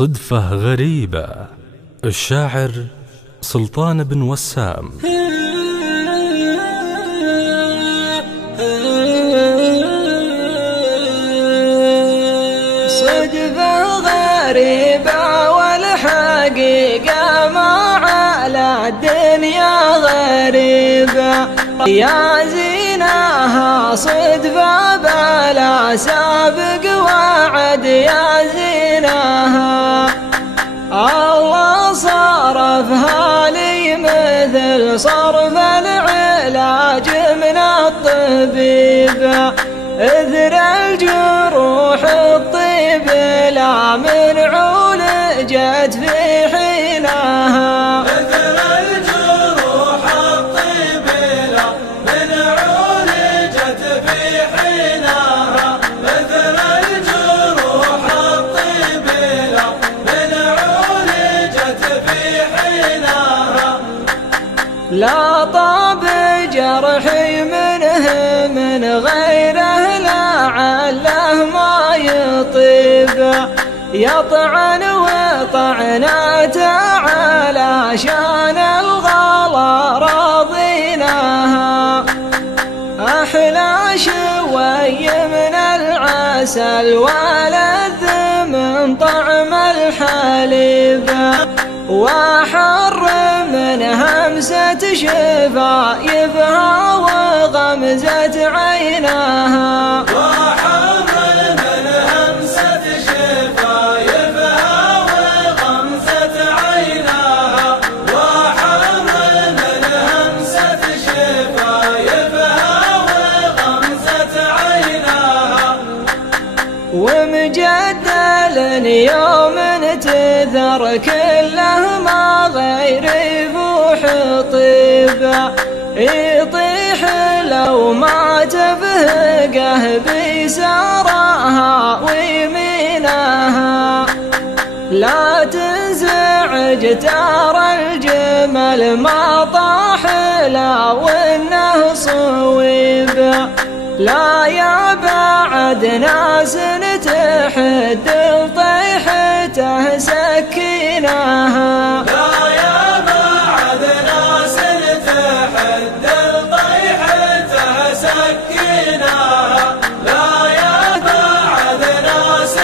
صدفة غريبة. الشاعر سلطان بن وسام. صدفة غريبة والحقيقة ما على الدنيا غريبة، يا زينها صدفة بلا سابق وعد، يا زينها الله صرفها لي مثل صرف العلاج من الطبيب، إثر الجروح الطيب لا من عولجت في حينها، إثر الجروح الطيب لا من عولجت في حينها، إثر الجروح الطيب لا من عولجت في حينها، لا طاب جرحي منه من غيره لعله ما يطيب، يطعن وطعناته علشان الغلا راضيناها، أحلى شوي من العسل ولذ من طعم الحليب، وحر من همسة شفايفها وغمزة عيناها، وحر من همسة شفايفها وغمزة عيناها، وحر من همسة شفايفها وغمزة عيناها، ومجدل يوم تذر كله ما غير يفوح طيبه، يطيح لو ما تفهقه بيسارها ويمينها، لا تنزعج ترى الجمل ما طاح لا وانه صويب، لا يا بعد ناس تحد لطيحته سكيناها، لا يا بعد ناس تحد لطيحته سكيناها، لا يا بعد ناس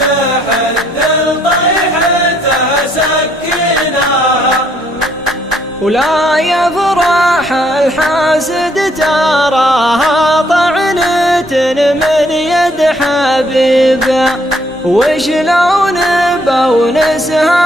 تحد لطيحته سكيناها، ولا يفرح الحاسد تراها طعنة من يد حبيبه، وشلون بونسها